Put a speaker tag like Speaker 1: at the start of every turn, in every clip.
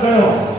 Speaker 1: girl.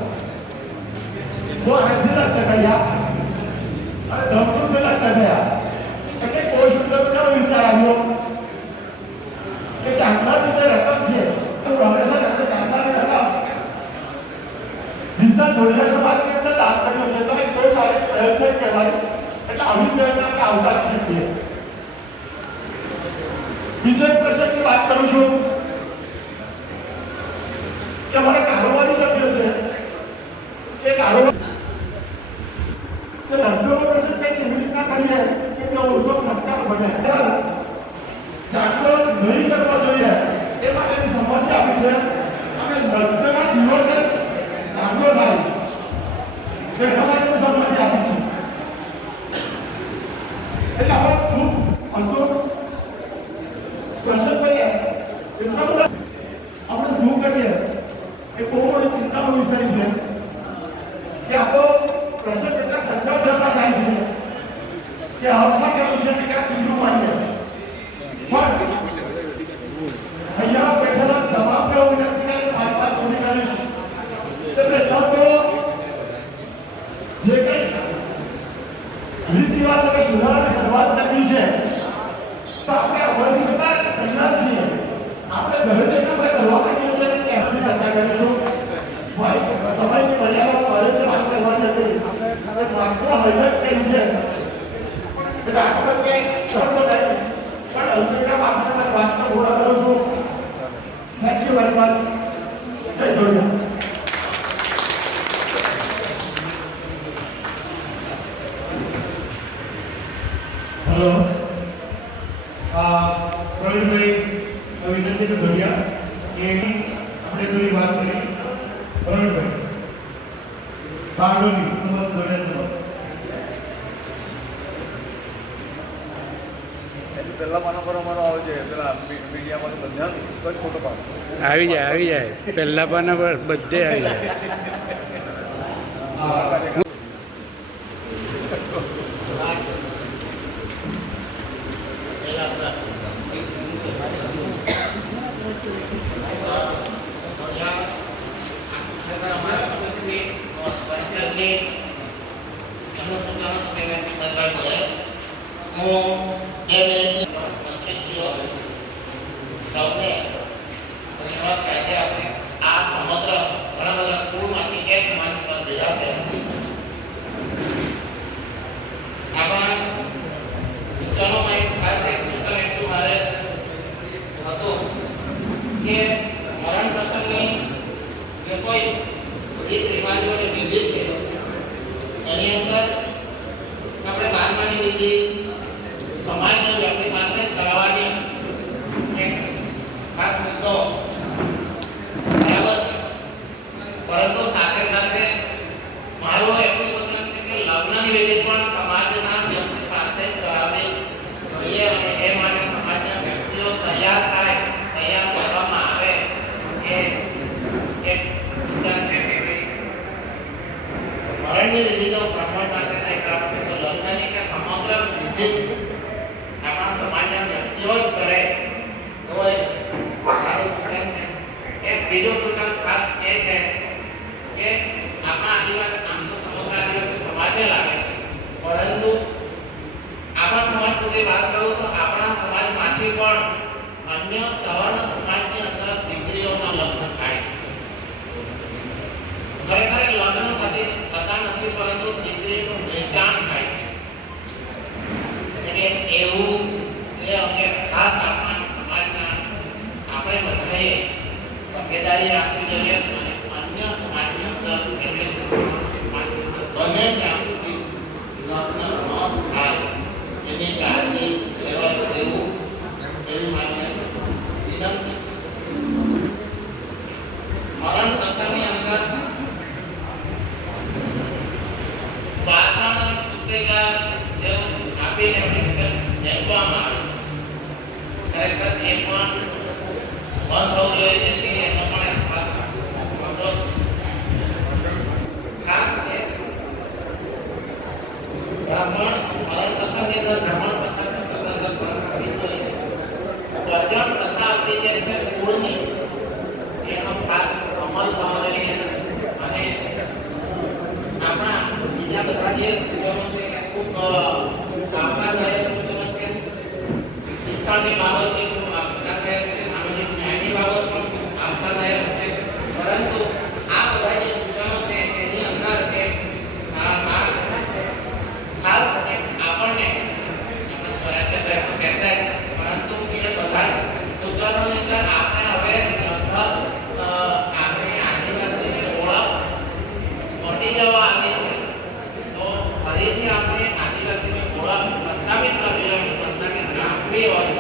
Speaker 1: છે અને છે એટલે હવે સુખ અસુખ પ્રશ્ન કરીએ એટલા બધા આપણે શું કરીએ એ બહુ મોટી ચિંતાનો વિષય છે કે આપણો પ્રશ્ન કેટલા ખર્ચા કરતા થાય છે કે હાથમાં કે ક્યાં ચીજો માટે કર્યું છે એટલે આપણે ક્યાંય પણ અલ્ટ્રામ આપણે વાતને પૂરા કરું છું થેન્ક યુ વેરી મચ જય જોડ્યા
Speaker 2: પહેલા
Speaker 3: પાના બધે આવી જાય
Speaker 4: arriba,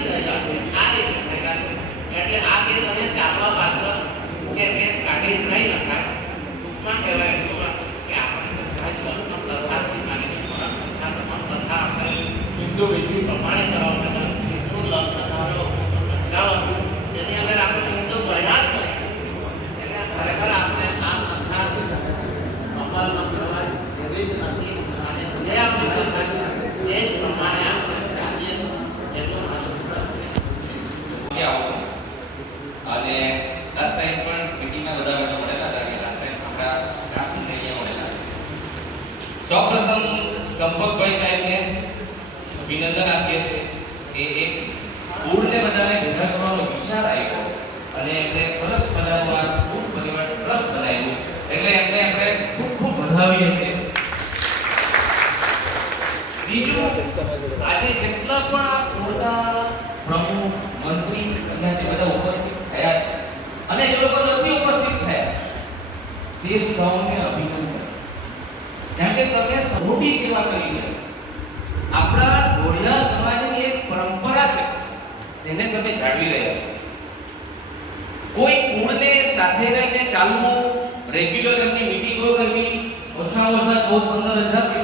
Speaker 4: জায়গা وتعالى وجل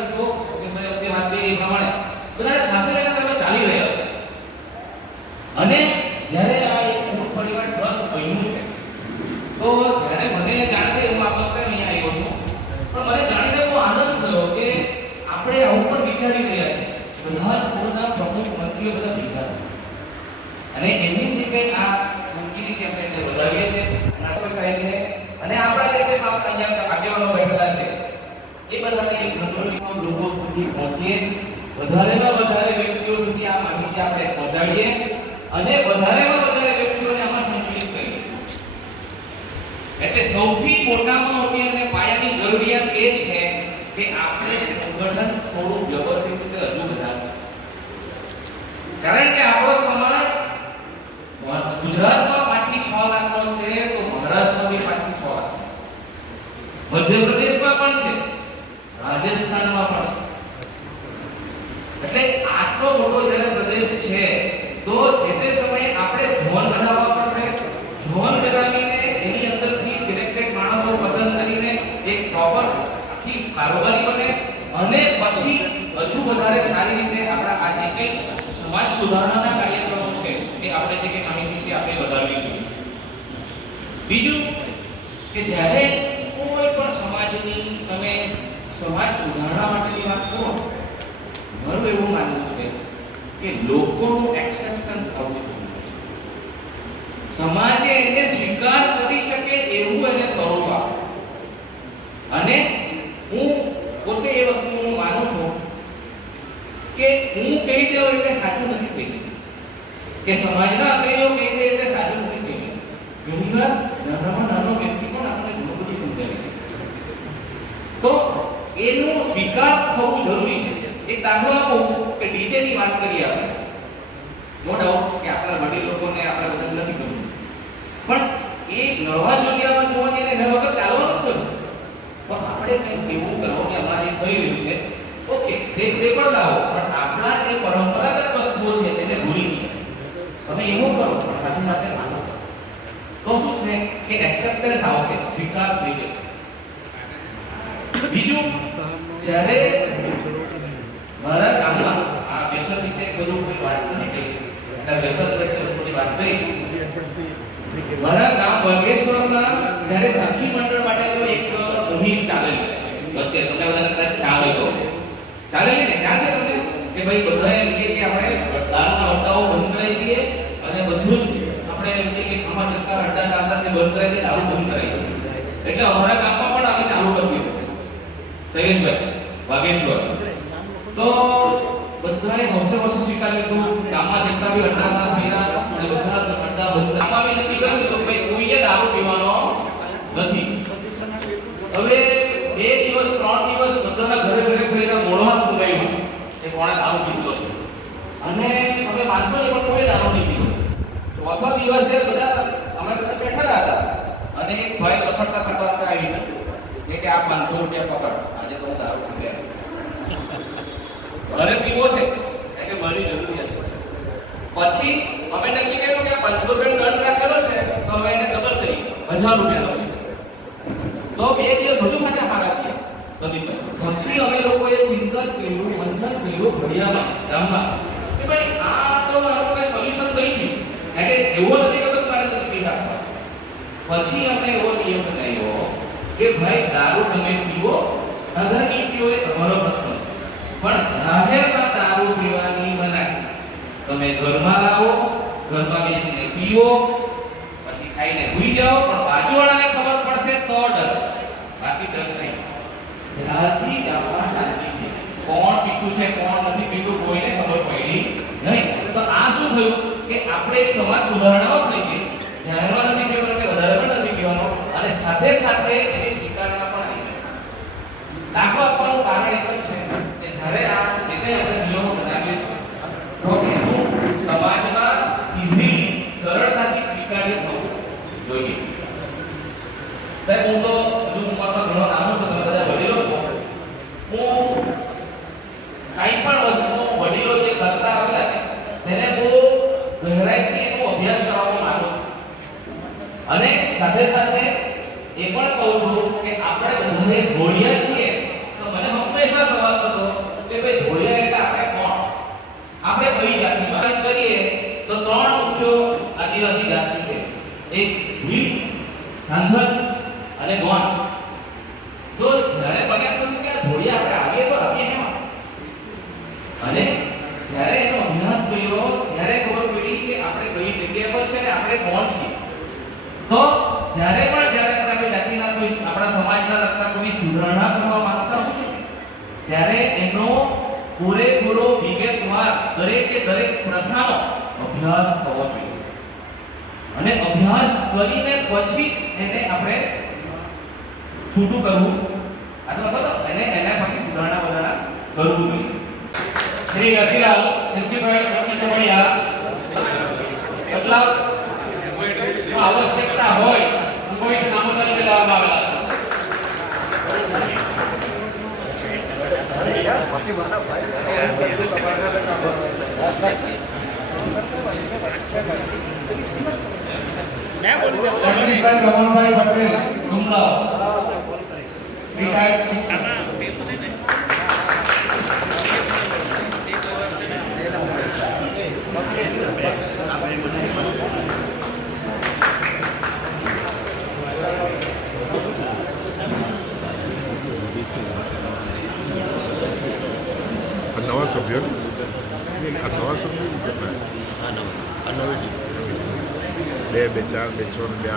Speaker 4: સુધી
Speaker 5: પહોંચીએ. વધારેમાં વધારે વ્યક્તિઓ સુધી આ માહિતી આપણે પહોંચાડીએ અને વધારેમાં વધારે વ્યક્તિઓને આમાં સંકલિત કરીએ. એટલે સૌથી મોટામાં મોટી અને પાયાની જરૂરિયાત એ છે કે આપણે સંગઠન થોડું વ્યવસ્થિત રીતે હજુ વધારે કારણ કે આપણો આટલો મોટો જ્યારે પ્રદેશ છે, તો જે તે સમયે આપણે ઝોન બનાવવા પડશે. ઝોન બનાવીને એની અંદરથી સિલેક્ટેડ માણસો પસંદ કરીને એક પ્રોપર આખી કારોબારી બને અને પછી હજુ વધારે સારી રીતે આપણા આ જે સમાજ સુધારણાના કાર્યક્રમો છે, એ આપણે જે કંઈ માહિતી છે, આપણે વધારવી જોઈએ. બીજું કે જ્યારે કોઈ પણ સમાજની તમે સમાજ સુધારણા માટેની વાત કરો મારું એવું માનવું કે લોકોનું એક્સેપ્ટન્સ આવવું સમાજે એને સ્વીકાર કરી શકે એવું એને સ્વરૂપ આપે. અને હું પોતે એ વસ્તુનું માનું છું કે હું કહી દઉં એટલે સાચું નથી કહી દઉં કે સમાજના અગ્રણીઓ કહી દે એટલે સાચું નથી કહી દઉં નાનામાં નાનો વ્યક્તિ પણ આપણે ઘણું બધું સમજાવી તો એનો સ્વીકાર થવું જરૂરી છે. એક દાખલો આપું કે ડીજે વાત કરીએ આપણે નો ડાઉટ કે આપણા વડીલ લોકોને આપણે બધું નથી ગમતું પણ એ નવા દુનિયામાં જોવાની એને નવા વગર ચાલવાનું જ નથી પણ આપણે કંઈક એવું કરવું કે અમારે થઈ રહ્યું છે. ઓકે તે તે પણ લાવો, પણ આપણા જે પરંપરાગત વસ્તુઓ છે તેને ભૂલી નહીં તમે એવું કરો, પણ સાથે સાથે માનો તો શું છે કે એક્સેપ્ટન્સ આવશે, સ્વીકાર થઈ જશે. બીજું, જ્યારે મારા ગામમાં આ વ્યસન વિશે બધું કોઈ વાત નથી કરી. એટલે વ્યસન વિશે થોડી વાત કરીશું. મારા ગામ વગેશ્વરમાં જ્યારે સખી મંડળ માટે એક મુહિમ ચાલેલી. વચ્ચે તમને બધાને કદાચ ખ્યાલ હતો ચાલેલી ને? ખ્યાલ છે તમને? કે ભાઈ બધાએ એમ કે આપણે દારૂના અડ્ડાઓ બંધ કરાવી દઈએ અને બધું આપણે એમ કે આમાં જતા અડ્ડા ચાલતા છે બંધ કરાવી દઈએ, દારૂ બંધ કરાવી દઈએ. એટલે અમારા ગામમાં પણ અમે ચાલુ કરી દીધું શૈલેષભાઈ વાગેશ્વર તો બધાએ હોશે હોશે સ્વીકારી લીધું ગામમાં જેટલા બી થયા અને બધા અડ્ડા બધા. ગામમાં બી નક્કી કર્યું કે ભાઈ, કોઈએ દારૂ પીવાનો નથી. હવે બે દિવસ, ત્રણ દિવસ બધાના ઘરે ઘરે ફરીને મોઢા સુનાયું કે કોણે દારૂ પીધો છે. અને હવે માનશો પણ કોઈ દારૂ નહીં પીધો. ચોથો દિવસે બધા અમે બધા બેઠેલા હતા. અને એક ભાઈ લખડતા થતા હતા આવીને કે આ પાંચસો રૂપિયા પકડ. આજે તો હું દારૂ પી ગયા પીવો છે? કે મારી જરૂરિયાત છે. પછી અમે નક્કી કર્યું કે પાંચસો રૂપિયા દંડ રાખેલો છે તો અમે એને ડબલ કરી, હજાર રૂપિયા તો બે દિવસ હજુ પાછા ભાગા ગયા નથી. પછી અમે લોકોએ ચિંતન કર્યું, મંથન કર્યું ઘડિયામાં ગામમાં. કે ભાઈ, આ તો મારું કઈ સોલ્યુશન નહીં થયું. એટલે એવો નથી કે તમારે નથી રાખવા પછી અમે એવો નિયમ બનાવ્યો કે ભાઈ, દારૂ તમે પીવો, અગર નહીં પીવો એ તમારો પ્રશ્ન પણ જાહેરમાં દારૂ પીવાની મનાઈ. તમે ઘરમાં લાવો, ઘરમાં બેસીને પીવો પછી ખાઈને ભૂઈ જાઓ, પણ બાજુવાળાને ખબર પડશે તો ડર બાકી ડર નહીં. ધ્યાનથી ગામમાં શાંતિ છે. કોણ પીતું છે, કોણ નથી પીતું, કોઈને ખબર પડી નહીં. તો આ શું થયું? કે આપણે સમાજ સુધારણાઓ થઈ ગઈ. જાહેરમાં નથી પીવાનો કે વધારે પણ નથી પીવાનો. અને સાથે સાથે એની સ્વીકારણા પણ આવી ગઈ દાખલો આપવાનું કારણ એક જ છે કે જ્યારે આ જે કંઈ આપણે નિયમો બનાવીએ છીએ તો એનું સમાજમાં ઇઝીલી સરળતાથી સ્વીકાર્ય થવું જોઈએ સાહેબ હું તો હજુ ઉંમરમાં ઘણો નાનો છું તમે બધા વડીલો છો હું કાંઈ પણ વસ્તુ વડીલો જે કરતા આવેલા છે તેને બહુ ગહેરાઈથી એનો અભ્યાસ કરવામાં માંગુ છું અને સાથે સાથે એ પણ કહું છું કે આપણે બધાએ ધોળિયા છીએ તો મને હંમેશા સવાલ થતો કે ભાઈ ધોળિયા એટલે આપણે કોણ આપણે કઈ જાતની વાત કરીએ તો ત્રણ મુખ્ય આદિવાસી જાતિ છે. એક ભીલ સાંધલ અને ગોંડ તો જ્યારે મને એમ થયું કે આ ધોળિયા આપણે આવીએ તો આવીએ એમાં અને જ્યારે એનો અભ્યાસ કર્યો ત્યારે ખબર પડી કે આપણે કઈ જગ્યા પર છે ને આપણે કોણ છીએ તો જ્યારે પણ જ્યારે પણ આપણે જાતિના કોઈ આપણા સમાજના લગતા કોઈ સુધારણા કરવા માંગતા હોઈએ ત્યારે એનો પૂરેપૂરો વિગતવાર દરેકે દરેક પ્રથાનો અભ્યાસ થવો જોઈએ અને અભ્યાસ કરીને પછી એને આપણે છૂટું કરવું. અથવા તો એને એને પછી સુધારણા વધારા કરવું જોઈએ.
Speaker 1: શ્રી રતિલાલ સિદ્ધિભાઈ ચમચમડિયા બદલાવ આવશ્યકતા હોય કોઈ નામો તરીકે લેવામાં આવેલા.
Speaker 6: જગદીશભાઈ રમણભાઈ પટેલ ગુમલા રિટાયર્ડ શિક્ષક
Speaker 7: આ નવા સભ્યો ને આ નવા સભ્યો બે બે ચાર બે છ ને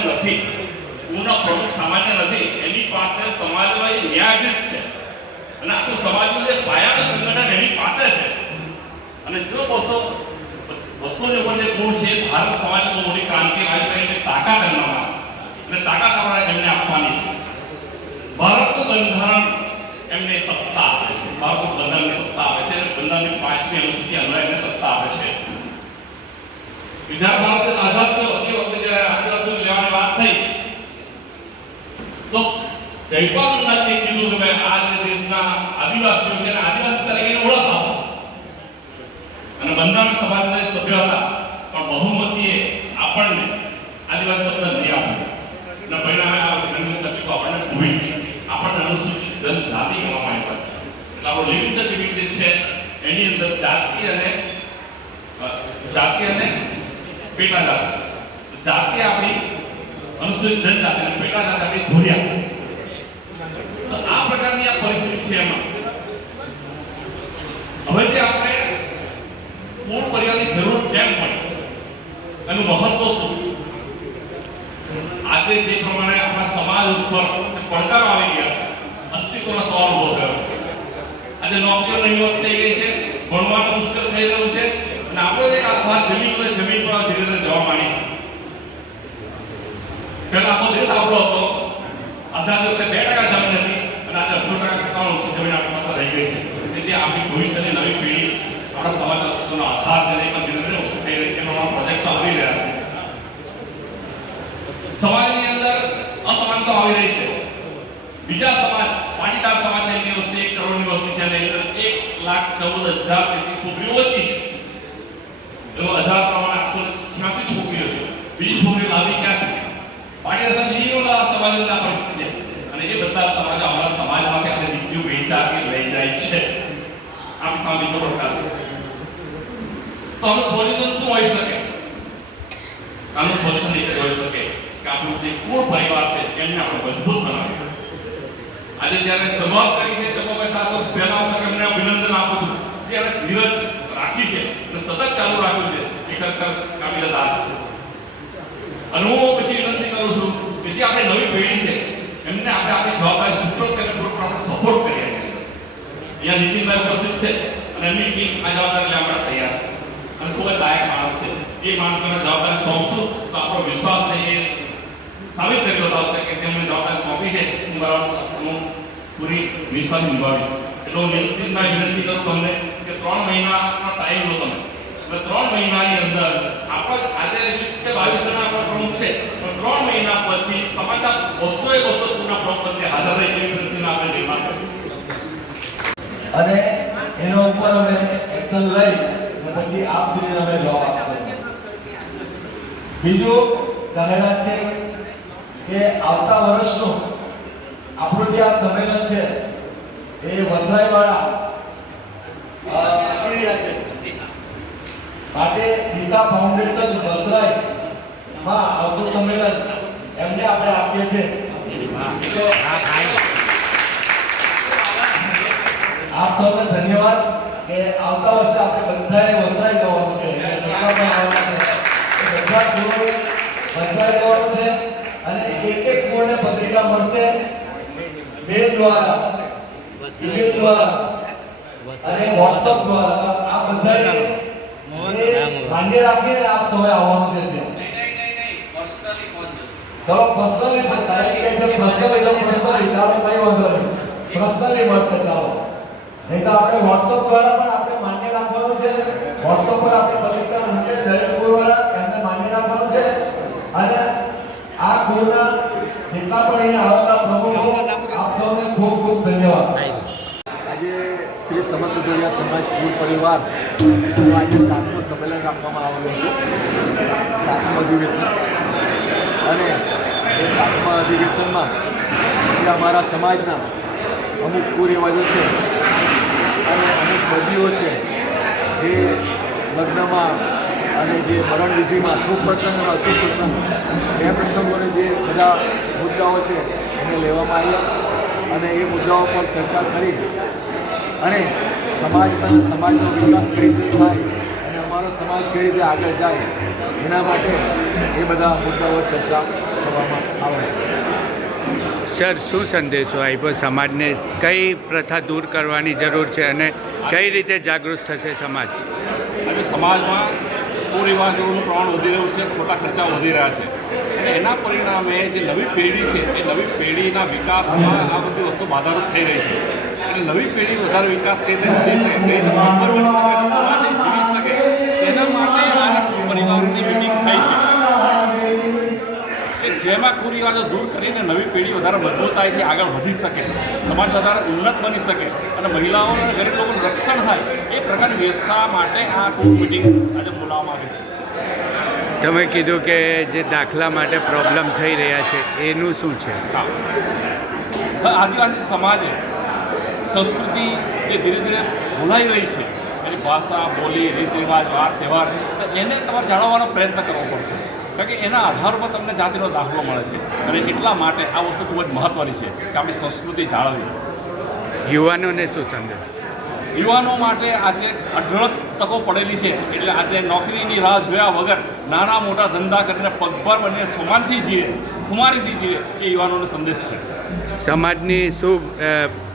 Speaker 6: સામાન્ય નથી. કુળનો પ્રમુખ સામાન્ય નથી. એની પાસે સમાજમાં એ ન્યાયાધીશ છે. અને આખું સમાજનું જે પાયાનું સંગઠન એની પાસે છે. અને જો બસો બસો જે જે ગુણ છે, ભારત સમાજની બહુ મોટી ક્રાંતિ આવી છે એની તાકાત એમનામાં એટલે તાકાત અમારે એમને આપવાની છે. ભારતનું બંધારણ એમને સત્તા આપે છે. ભારતનું બંધારણ સત્તા આપે છે. અને બંધારણની પાંચમી અનુસૂચિ એમને સત્તા આપે છે. બીજા ભારત આઝાદ થયો તે વખતે જ્યારે આદિવાસીઓ લેવાની વાત થઈ તો જયપાલ નથી કીધું કે ભાઈ આ દેશના આદિવાસીઓ છે આદિવાસી તરીકે ઓળખ અને બંધારણ સભાના સભ્ય હતા પણ બહુમતીએ આપણને આદિવાસી શબ્દ નહીં આપ્યો અને પરિણામે આ વિધીની તકલીફ આપણને ગઈ આપણને અનુસૂચિત જનજાતિ કહેવામાં આવ્યા છે એટલે આપણો લિવિંગ સર્ટિફિકેટ છે એની અંદર જાતિ અને જાતિ અને પેટા જાતિ જાતિ આપણી અનુસૂચિત જનજાતિ અને પેટા જાતિ આપણી ધોરિયા તો આ પ્રકારની આ પરિસ્થિતિ છે એમાં હવે જે આપણે મૂળ પરિવારની જરૂર કેમ પડે? એનું મહત્વ શું? આજે જે પ્રમાણે આપણા સમાજ ઉપર પડકારો આવી ગયા છે, અસ્તિત્વનો સવાલ ઊભો થયો છે. આજે નોકરીઓ નહીવત થઈ ગઈ છે, ભણવાનું મુશ્કેલ થઈ રહ્યું છે, અને આપણે એક આખા જમીન જમીન પર ધીરે ધીરે જવા માંડી છે પહેલા આખો દેશ આપણો હતો. અથવા તો બે ટકા જમીન હતી અને આજે અઢાર ટકા ઓછી આપણી પાસે રહી ગઈ છે એટલે આપણી ભવિષ્યની નવી પેઢી આપણા સમાજ અસ્તિત્વનો આધાર છે ને એ પણ ધીરે ધીરે થઈ રહી એમાં પ્રોજેક્ટ આવી રહ્યા છે સમાજની અંદર અસમાનતા આવી રહી છે બીજા સમાજ પાટીદાર સમાજ છે એની વસ્તી એક કરોડની વસ્તી છે અને અંદર એક લાખ ચૌદ હજાર જેટલી છોકરીઓ ઓછી એનો હજાર પ્રમાણે આઠસો છ્યાસી છોકરીઓ છે બીજી છોકરીઓ લાવી ક્યાંથી પાટીદાર સમાજ લીલો સમાજની પરિસ્થિતિ છે અને એ બધા સમાજ અમારા સમાજમાં આપણે વેચાતી લઈ જાય છે. આમ સામે તો પ્રકાશ તો આનું સોલ્યુશન શું હોઈ શકે? આનું સોલ્યુશન જ હોઈ શકે કે આપણું જે કુળ પરિવાર છે એમને આપણે મજબૂત બનાવીએ. આજે જ્યારે સમાપ્ત કરી છે સાત વર્ષ પહેલા હું તમને અભિનંદન આપું છું. જે આપણે ધીરજ રાખી છે અને સતત ચાલુ રાખ્યું છે, એ ખરેખર કાબિલદાર છે. અને હું પછી વિનંતી કરું છું કે જે આપણે નવી પેઢી છે, એમને આપણે આપણી જવાબદારી સુપ્રત કરીને પૂરેપૂરો આપણે સપોર્ટ કરીએ. અહીંયા નીતિનભાઈ ઉપસ્થિત છે અને એમની ટીમ આ જવાબદારી લેવા તૈયાર છે અને ખૂબ જ લાયક માણસ છે એ માણસને જવાબદારી સોંપશું તો આપણો વિશ્વાસ ને એ સાબિત કરી બતાવશે કે તેમણે જવાબદારી સોંપી છે હું બરાબર હું પૂરી વિશ્વાસ નિભાવીશ એટલે હું નીતિનભાઈ વિનંતી કરું તમને કે ત્રણ મહિનાનો ટાઈમ લો તમે ત્રણ મહિનાની અંદર આપણે આજે વીસ કે બાવીસ જણા આપણા પ્રમુખ છે પણ ત્રણ મહિના પછી સમાચાર બસો એ બસો પૂર્ણ પ્રમુખ હાજર રહી એવી આપણે નિભાવશું
Speaker 8: અને એના ઉપર અમે એક્શન લઈ અને પછી આપ સુધીને અમે જવાબ આપશું. બીજું જાહેરાત છે કે આવતા વર્ષનું આપણું જે આ સંમેલન છે એ વસરાયવાળા અ, છે. માટે દિશા ફાઉન્ડેશન વસરાયમાં આવતું સંમેલન એમને આપણે આપીએ છીએ. આપ સૌને ધન્યવાદ કે આવતા વર્ષે આપણે બધાએ વસરાઈ જવાનું છે. બધા ગુરુઓએ વસરાઈ જવાનું છે અને એક એક ગુરુને પત્રિકા મળશે. મેલ દ્વારા ઈમેલ દ્વારા અને વોટ્સઅપ દ્વારા. આ બધા માન્ય રાખીને આપ સૌએ આવવાનું છે ત્યાં. ચલો પર્સનલી સાહેબ કહે છે પર્સનલી તો પર્સનલી ચાલો કઈ વાંધો નહીં. પર્સનલી મળશે ચાલો. નહીં તો આપણે વોટ્સઅપ દ્વારા પણ આપણે માન્ય રાખવાનું છે. વોટ્સઅપ પર આપણે પત્રિકા મૂકે દરેક ગુરુવાળા એમને માન્ય રાખવાનું છે. અને આ ગુરુના જેટલા પણ અહીંયા આવતા પ્રમુખો, આપ સૌને ખૂબ ખૂબ ધન્યવાદ. આજે શ્રી સમસ્તોડિયા સમાજ કુલ પરિવાર આજે સાતમું સંમેલન રાખવામાં આવેલું હતું. સાતમું અધિવેશન. અને એ સાતમા અધિવેશનમાં જે અમારા સમાજના અમુક કુરિવાજો છે અને અનેક બદીઓ છે, જે લગ્નમાં અને જે મરણ વિધિમાં શુભ પ્રસંગ અને અશુભ પ્રસંગ બે પ્રસંગોને જે બધા મુદ્દાઓ છે, એને લેવામાં આવ્યા અને એ મુદ્દાઓ પર ચર્ચા કરી અને સમાજ અને સમાજનો વિકાસ કઈ રીતે થાય અને અમારો સમાજ કઈ રીતે આગળ જાય, એના માટે એ બધા મુદ્દાઓ ચર્ચા કરવામાં આવે છે
Speaker 3: સર, શું સંદેશો આપ્યો? સમાજને કઈ પ્રથા દૂર કરવાની જરૂર છે અને કઈ રીતે જાગૃત થશે સમાજ?
Speaker 9: આજે સમાજમાં કુરિવાજોનું પ્રમાણ વધી રહ્યું છે, ખોટા ખર્ચા વધી રહ્યા છે. અને એના પરિણામે જે નવી પેઢી છે, એ નવી પેઢીના વિકાસમાં આ બધી વસ્તુ બાધારૂપ થઈ રહી છે. અને નવી પેઢી વધારે વિકાસ કઈ રીતે વધી શકે કઈ રીતે બની સમાજને જીવી શકે. એના માટે આ પરિવારની જેમાં કુરિવાજો દૂર કરીને નવી પેઢી વધારે મજબૂતાઈથી આગળ વધી શકે સમાજ વધારે ઉન્નત બની શકે અને મહિલાઓ અને ગરીબ લોકોનું રક્ષણ થાય એ પ્રકારની વ્યવસ્થા માટે આ ટૂંક મિટિંગ આજે બોલાવવામાં આવી
Speaker 3: તમે કીધું કે જે દાખલા માટે પ્રોબ્લેમ થઈ રહ્યા છે એનું શું છે?
Speaker 9: હા. આદિવાસી સમાજે સંસ્કૃતિ જે ધીરે ધીરે ભૂલાઈ રહી છે એની ભાષા બોલી રીત રિવાજ વાર તહેવાર તો એને તમારે જાળવવાનો પ્રયત્ન કરવો પડશે. કારણ કે એના આધાર પર તમને જાતિનો દાખલો મળે છે અને એટલા માટે આ વસ્તુ ખૂબ જ મહત્ત્વની છે કે આપણી સંસ્કૃતિ જાળવવી
Speaker 3: યુવાનોને શું સંદેશ?
Speaker 9: યુવાનો માટે આજે અઢળક તકો પડેલી છે. એટલે આજે નોકરીની રાહ જોયા વગર નાના મોટા ધંધા કરીને પગભર બનીને સમાનથી જીવે ખુમારીથી જીવે એ યુવાનોનો સંદેશ છે.
Speaker 3: સમાજની શું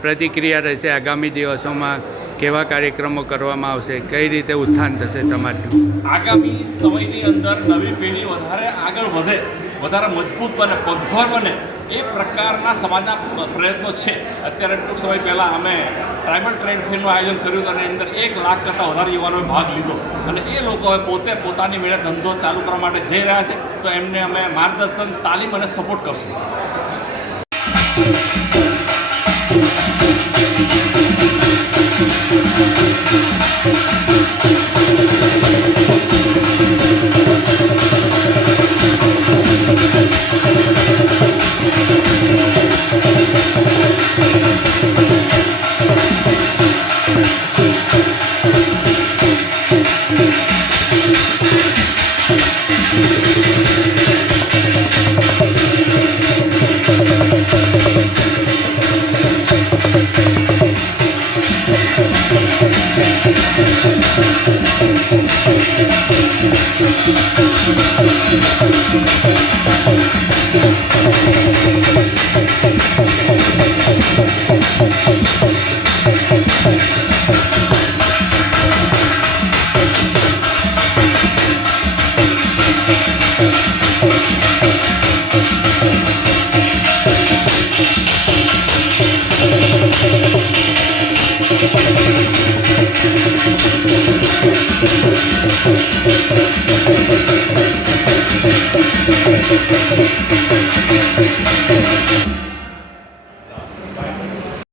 Speaker 3: પ્રતિક્રિયા રહેશે આગામી દિવસોમાં. કેવા કાર્યક્રમો કરવામાં આવશે, કઈ રીતે ઉત્થાન થશે સમાજનું?
Speaker 9: આગામી સમયની અંદર નવી પેઢી વધારે આગળ વધે, વધારે મજબૂત બને, પગભર બને, એ પ્રકારના સમાજના પ્રયત્નો છે. અત્યારે ટૂંક સમય પહેલાં અમે ટ્રાઇબલ ટ્રેડ ફેરનું આયોજન કર્યું હતું અને અંદર એક લાખ કરતાં વધારે યુવાનોએ ભાગ લીધો. અને એ લોકોએ પોતે પોતાની મેળે ધંધો ચાલુ કરવા માટે જઈ રહ્યા છે, તો એમને અમે માર્ગદર્શન, તાલીમ અને સપોર્ટ કરશું.
Speaker 1: Thank you.